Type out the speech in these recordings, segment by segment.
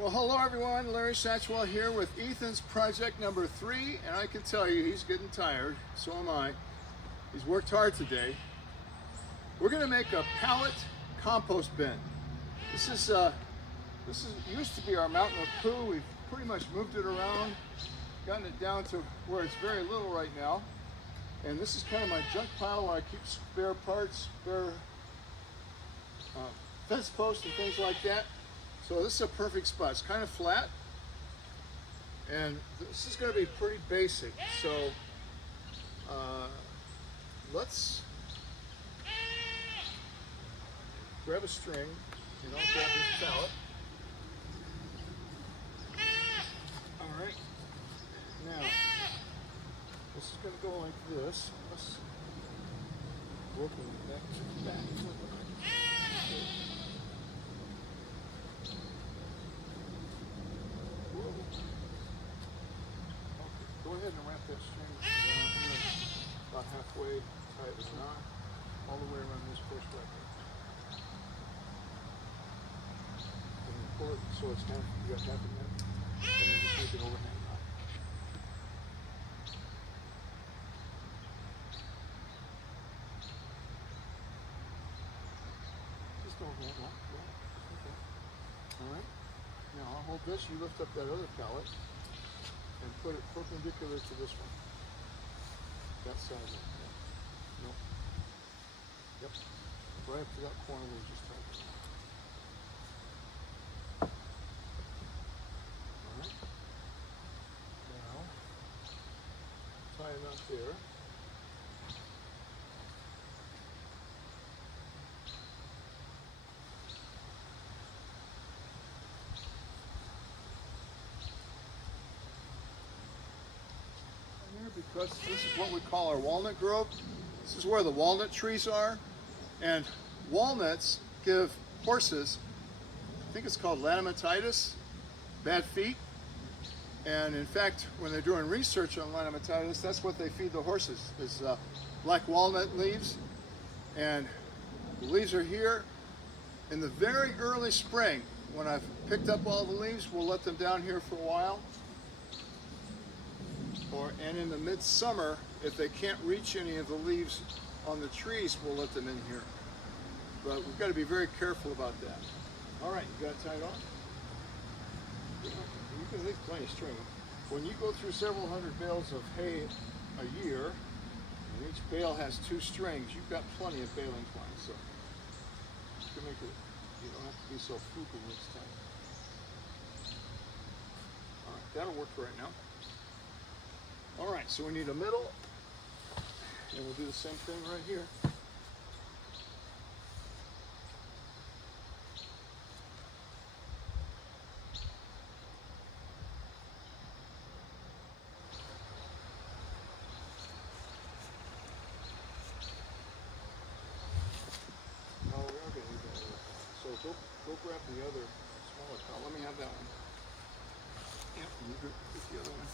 Well, hello everyone, Larry Satchwell here with Ethan's project number 3, and I can tell you he's getting tired, so am I. He's worked hard today. We're going to make a pallet compost bin. This used to be our mountain of poo. We've pretty much moved it around, gotten it down to where it's very little right now. And this is kind of my junk pile where I keep spare parts, spare fence posts and things like that. So this is a perfect spot. It's kind of flat, and this is going to be pretty basic. So let's grab a string, and I'll grab this pallet. All right. Now this is going to go like this. Let's work it back to the back. Go ahead and wrap that string around here about halfway, tie it with a knot, all the way around this first bracket. And then pull it so it's half, you got half in there, and then just make an overhang knot. Just an overhang knot, yeah. Okay. Alright, now I'll hold this, you lift up that other pallet, and put it perpendicular to this one. That side. Yeah. Nope. Yep. Right up to that corner we just tied it. Alright. Now, tie it up there. Because this is what we call our walnut grove. This is where the walnut trees are, and walnuts give horses, I think it's called laminitis, bad feet. And in fact, when they're doing research on laminitis, that's what they feed the horses, is black walnut leaves. And the leaves are here in the very early spring. When I've picked up all the leaves, we'll let them down here for a while. And in the midsummer, if they can't reach any of the leaves on the trees, we'll let them in here. But we've got to be very careful about that. All right, you got it tied off? You can leave plenty of string. When you go through several hundred bales of hay a year, and each bale has 2 strings, you've got plenty of baling twine. So you can make it, you don't have to be so frugal this time. All right, that'll work for right now. All right, so we need a middle, and we'll do the same thing right here. Oh, we are going to need that. So go grab the other smaller towel. Let me have that one. Yep, you get the other one.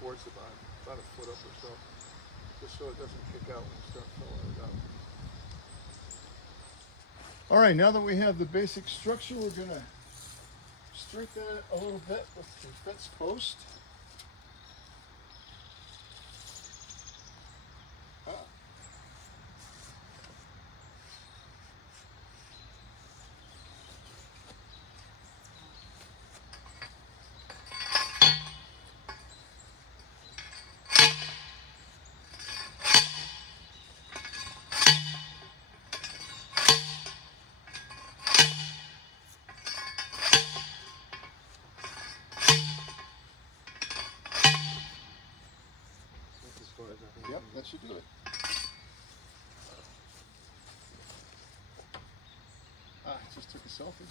Towards about a foot up or so, just so it doesn't kick out when you start filling it up. All right, now that we have the basic structure, we're going to strengthen it a little bit with some fence post. Yep, that should do it. So Just took a selfie.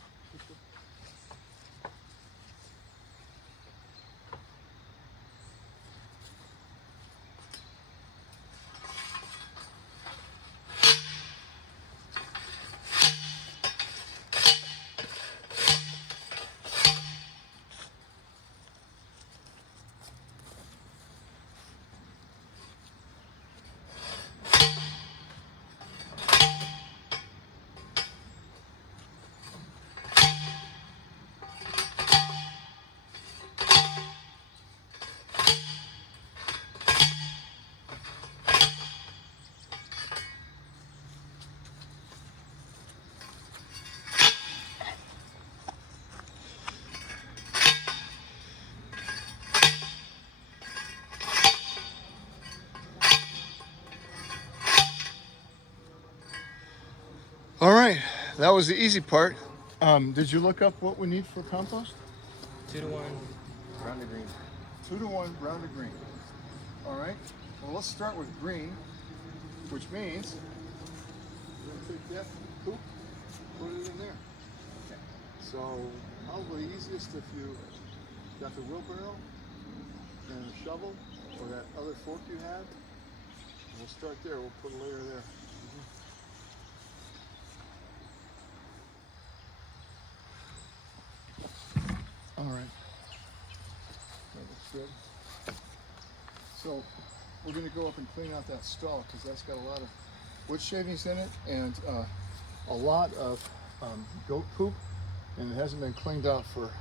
All right, that was the easy part. Did you look up what we need for compost? 2-to-1 brown to green. 2-to-1 brown to green. All right, well, let's start with green, which means we're gonna take that poop, put it in there. Okay. So probably easiest if you got the wheelbarrow and a shovel or that other fork you had. We'll start there, we'll put a layer there. All right, that looks good. So we're going to go up and clean out that stall because that's got a lot of wood shavings in it and a lot of goat poop, and it hasn't been cleaned out for,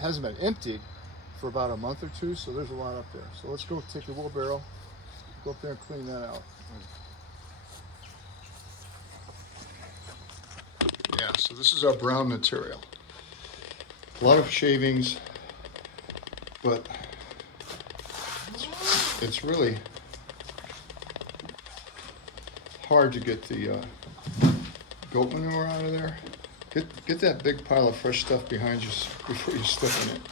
hasn't been emptied for about a month or two, so there's a lot up there. So let's go take the wheelbarrow, go up there and clean that out. Yeah, so this is our brown material. A lot of shavings, but it's really hard to get the goat manure out of there. Get that big pile of fresh stuff behind you before you step in it.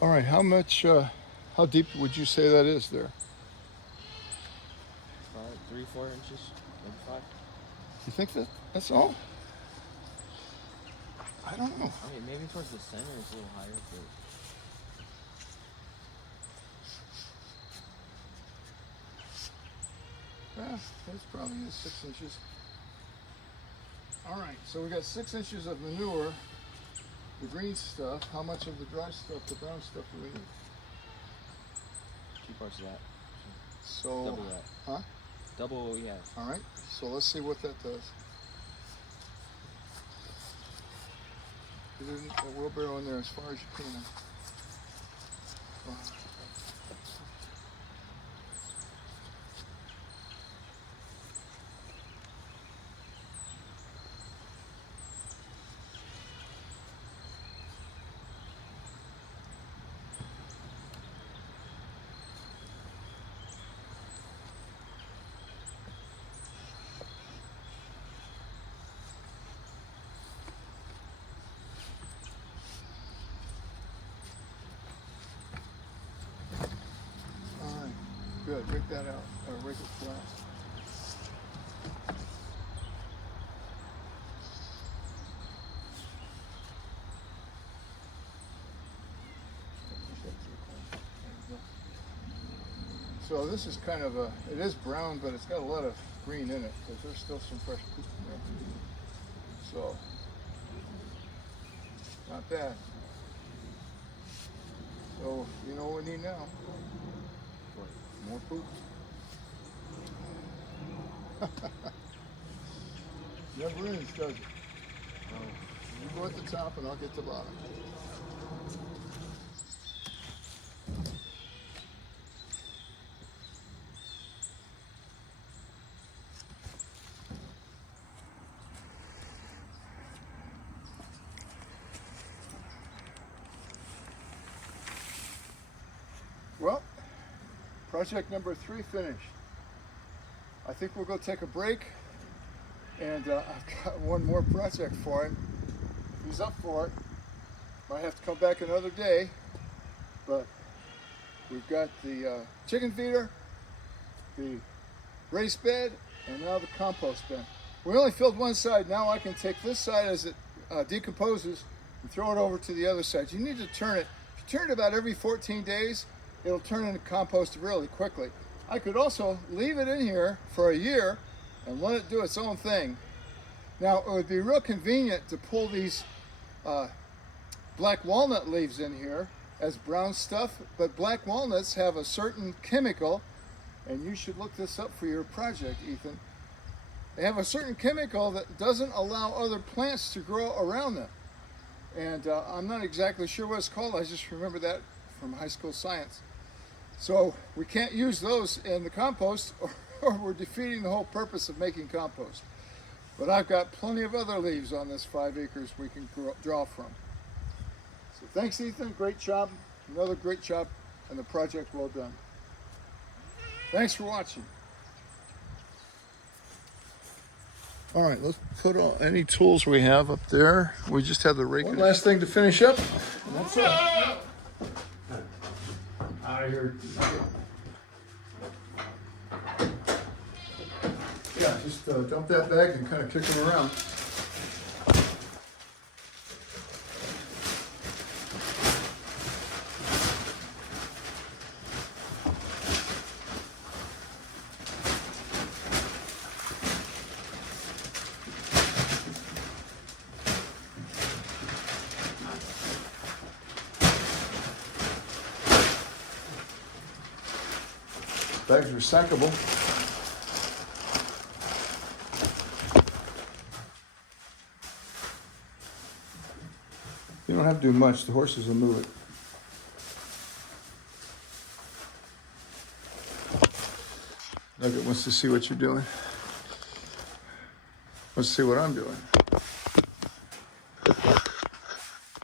All right, how deep would you say that is there? Probably 3-4 inches, maybe 5. You think that's all? I don't know. I mean, maybe towards the center it's a little higher, but yeah, that's probably 6 inches. All right, so we got 6 inches of manure, the green stuff. How much of the dry stuff, the brown stuff, do we need? 2 parts of that. So, double that. Huh? Double what we have. All right, so let's see what that does. Get a wheelbarrow in there as far as you can. Good, rake that out, or rake it flat. So this is kind of it is brown, but it's got a lot of green in it, because there's still some fresh poop in there. So, not bad. So, you know what we need now? More poop. Never ends, does it? You go at the top and I'll get the bottom. project number 3 finished. I think we'll go take a break, and I've got one more project for him. If he's up for it, might have to come back another day, but we've got the chicken feeder, the raised bed, and now the compost bin. We only filled one side. Now I can take this side as it decomposes and throw it over to the other side. You need to turn it. If you turn it about every 14 days, it'll turn into compost really quickly. I could also leave it in here for a year and let it do its own thing. Now, it would be real convenient to pull these black walnut leaves in here as brown stuff, but black walnuts have a certain chemical, and you should look this up for your project, Ethan. They have a certain chemical that doesn't allow other plants to grow around them. And I'm not exactly sure what it's called. I just remember that from high school science. So we can't use those in the compost, or we're defeating the whole purpose of making compost. But I've got plenty of other leaves on this 5 acres we can draw from. So thanks, Ethan. Great job. Another great job, and the project well done. Thanks for watching. All right, let's put all, any tools we have up there. We just have the rake. One last thing to finish up, and that's it. Out of here. Yeah, just dump that bag and kind of kick them around. Bag's recyclable. You don't have to do much, the horses will move it. Nugget wants to see what you're doing. Wants to see what I'm doing.